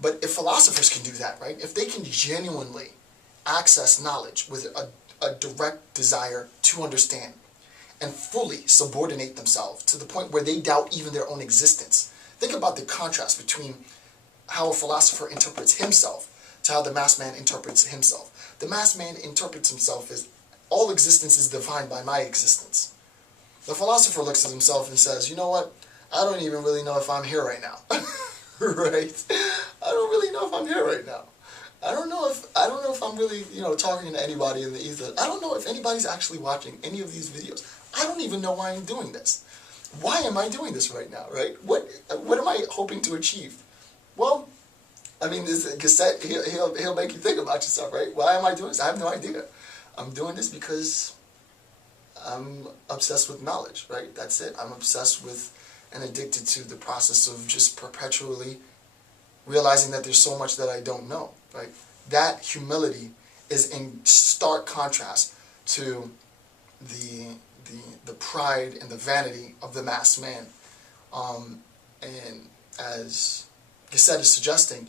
But if philosophers can do that, right? If they can genuinely access knowledge with a direct desire to understand and fully subordinate themselves to the point where they doubt even their own existence. Think about the contrast between how a philosopher interprets himself to how the masked man interprets himself. The masked man interprets himself as all existence is defined by my existence. The philosopher looks at himself and says, you know what? I don't even really know if I'm here right now. Right? I don't really know if I'm here right now. I don't know if I'm really, talking to anybody in the ether. I don't know if anybody's actually watching any of these videos. I don't even know why I'm doing this. Why am I doing this right now, right? What am I hoping to achieve? Well, I mean, this Gasset, he'll make you think about yourself, right? Why am I doing this? I have no idea. I'm doing this because I'm obsessed with knowledge, right? That's it. I'm obsessed with and addicted to the process of just perpetually realizing that there's so much that I don't know, right? That humility is in stark contrast to the pride and the vanity of the masked man. And as Gasset is suggesting,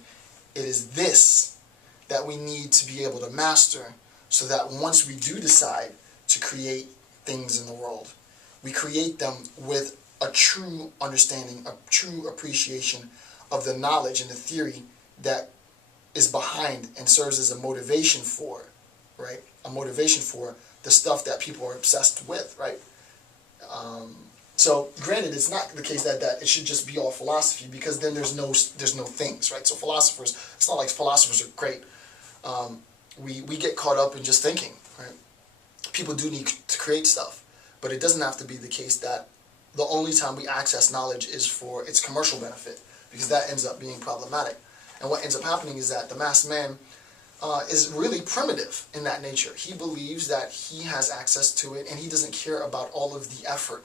it is this that we need to be able to master so that once we do decide to create things in the world, we create them with a true understanding, a true appreciation of the knowledge and the theory that is behind and serves as a motivation for, right? A motivation for the stuff that people are obsessed with, right? So granted, it's not the case that it should just be all philosophy, because then there's no things, right? So philosophers, it's not like philosophers are great. We get caught up in just thinking, right? People do need to create stuff, but it doesn't have to be the case that the only time we access knowledge is for its commercial benefit, because that ends up being problematic. And what ends up happening is that the masked man is really primitive in that nature. He believes that he has access to it, and he doesn't care about all of the effort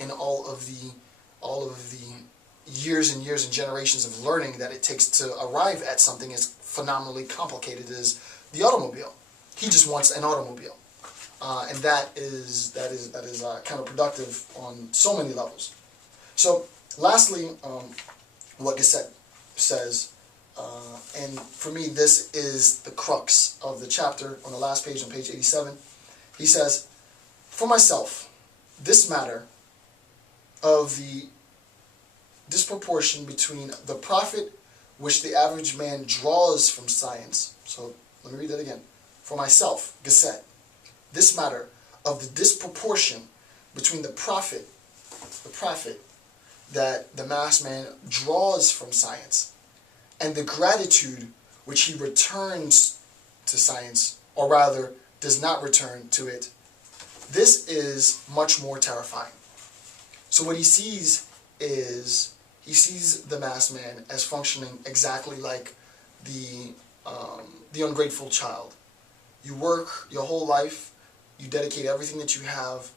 and all of the years and years and generations of learning that it takes to arrive at something as phenomenally complicated as the automobile. He just wants an automobile, and that is counterproductive on so many levels. So, lastly, what Gasset says. And for me, this is the crux of the chapter on the last page, on page 87. He says, for myself, this matter of the disproportion between the profit which the average man draws from science. So let me read that again. For myself, Gasset, this matter of the disproportion between the profit that the masked man draws from science and the gratitude which he returns to science, or rather does not return to it, this is much more terrifying. So what he sees is, he sees the masked man as functioning exactly like the ungrateful child. You work your whole life, you dedicate everything that you have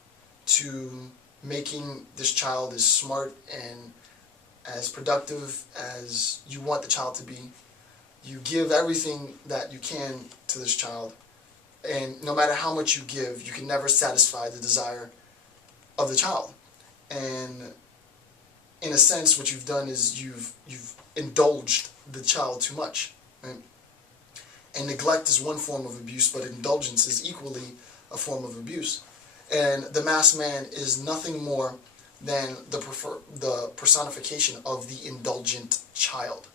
to making this child as smart and as productive as you want the child to be. You give everything that you can to this child, and no matter how much you give, you can never satisfy the desire of the child. And in a sense, what you've done is you've indulged the child too much, right? And neglect is one form of abuse, but indulgence is equally a form of abuse. And the masked man is nothing more than the personification of the indulgent child.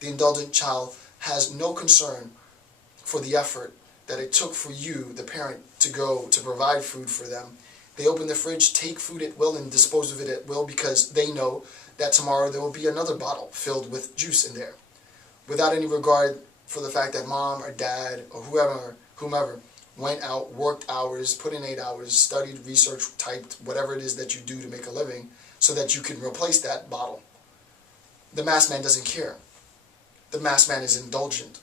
The indulgent child has no concern for the effort that it took for you, the parent, to go to provide food for them. They open the fridge, take food at will, and dispose of it at will, because they know that tomorrow there will be another bottle filled with juice in there, without any regard for the fact that mom or dad or whomever went out, worked hours, put in 8 hours, studied, researched, typed, whatever it is that you do to make a living, so that you can replace that bottle. The masked man doesn't care. The masked man is indulgent.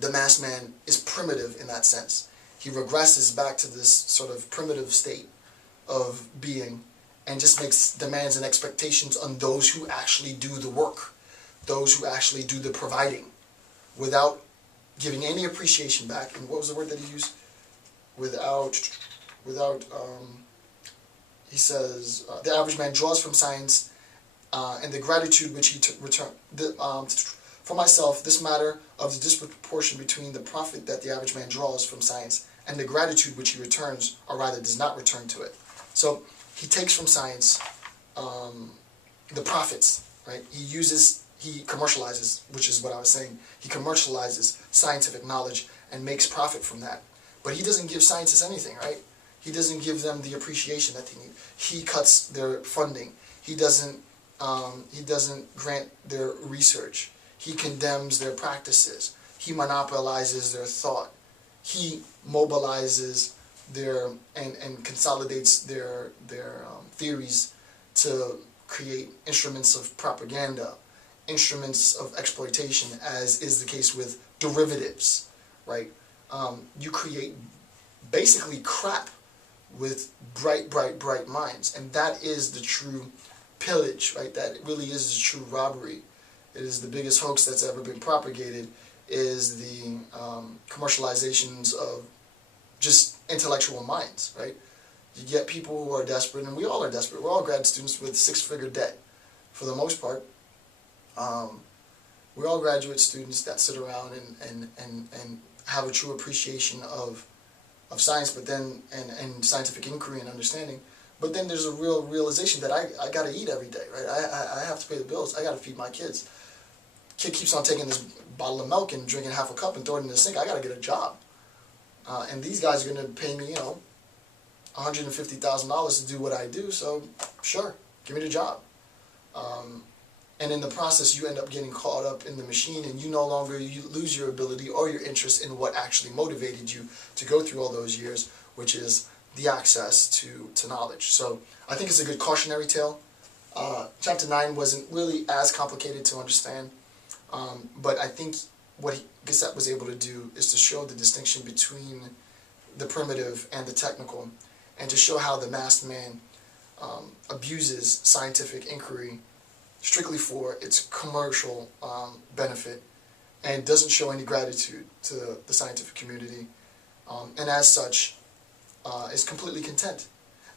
The masked man is primitive in that sense. He regresses back to this sort of primitive state of being, and just makes demands and expectations on those who actually do the work, those who actually do the providing, without giving any appreciation back. And what was the word that he used? He says, the average man draws from science, and the gratitude which he For myself, this matter of the disproportion between the profit that the average man draws from science and the gratitude which he returns, or rather does not return to it. So he takes from science the profits, right? He commercializes, which is what I was saying. He commercializes scientific knowledge and makes profit from that. But he doesn't give scientists anything, right? He doesn't give them the appreciation that they need. He cuts their funding. He doesn't grant their research. He condemns their practices. He monopolizes their thought. He mobilizes their and consolidates their theories to create instruments of propaganda, instruments of exploitation, as is the case with derivatives, right? You create basically crap with bright minds, and that is the true pillage, right? That really is the true robbery. It is the biggest hoax that's ever been propagated, is the commercializations of just intellectual minds, right? You get people who are desperate, and we all are desperate. We're all grad students with six-figure debt, for the most part. We're all graduate students that sit around and have a true appreciation of science, but then and scientific inquiry and understanding. But then there's a real realization that I got to eat every day, right? I have to pay the bills. I got to feed my kids. Kid keeps on taking this bottle of milk and drinking half a cup and throwing it in the sink. I got to get a job. And these guys are going to pay me, $150,000 to do what I do, so sure, give me the job. And in the process, you end up getting caught up in the machine, and you lose your ability or your interest in what actually motivated you to go through all those years, which is the access to knowledge. So I think it's a good cautionary tale. Chapter 9 wasn't really as complicated to understand, but I think what Gasset was able to do is to show the distinction between the primitive and the technical, and to show how the masked man abuses scientific inquiry strictly for its commercial benefit, and doesn't show any gratitude to the scientific community, and as such is completely content.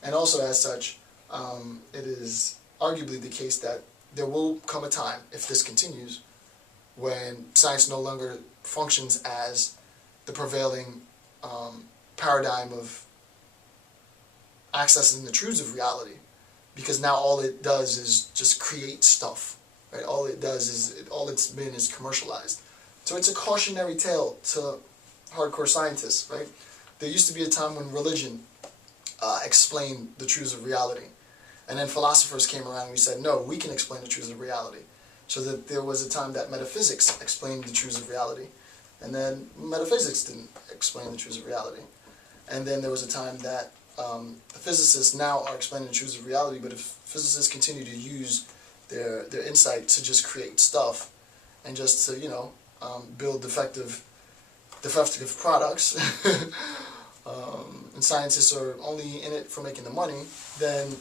And also as such, it is arguably the case that there will come a time, if this continues, when science no longer functions as the prevailing paradigm of accessing the truths of reality, because now all it does is just create stuff, right? All it's been is commercialized. So it's a cautionary tale to hardcore scientists, right? There used to be a time when religion explained the truths of reality, and then philosophers came around and we said, no, we can explain the truths of reality. So that there was a time that metaphysics explained the truths of reality, and then metaphysics didn't explain the truths of reality. And then there was a time that physicists now are explaining the truths of reality, but if physicists continue to use their insight to just create stuff and just to, build defective products, and scientists are only in it for making the money, then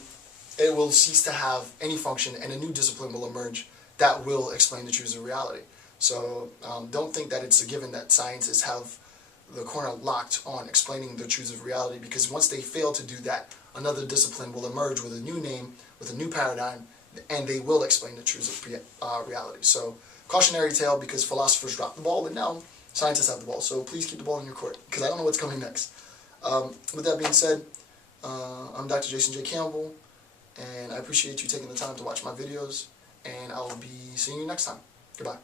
it will cease to have any function, and a new discipline will emerge that will explain the truths of reality. So don't think that it's a given that scientists have the corner locked on explaining the truths of reality, because once they fail to do that, another discipline will emerge with a new name, with a new paradigm, and they will explain the truths of reality. So cautionary tale, because philosophers dropped the ball, and now scientists have the ball. So please keep the ball in your court, because I don't know what's coming next. With that being said, I'm Dr. Jason J. Campbell, and I appreciate you taking the time to watch my videos, and I will be seeing you next time. Goodbye.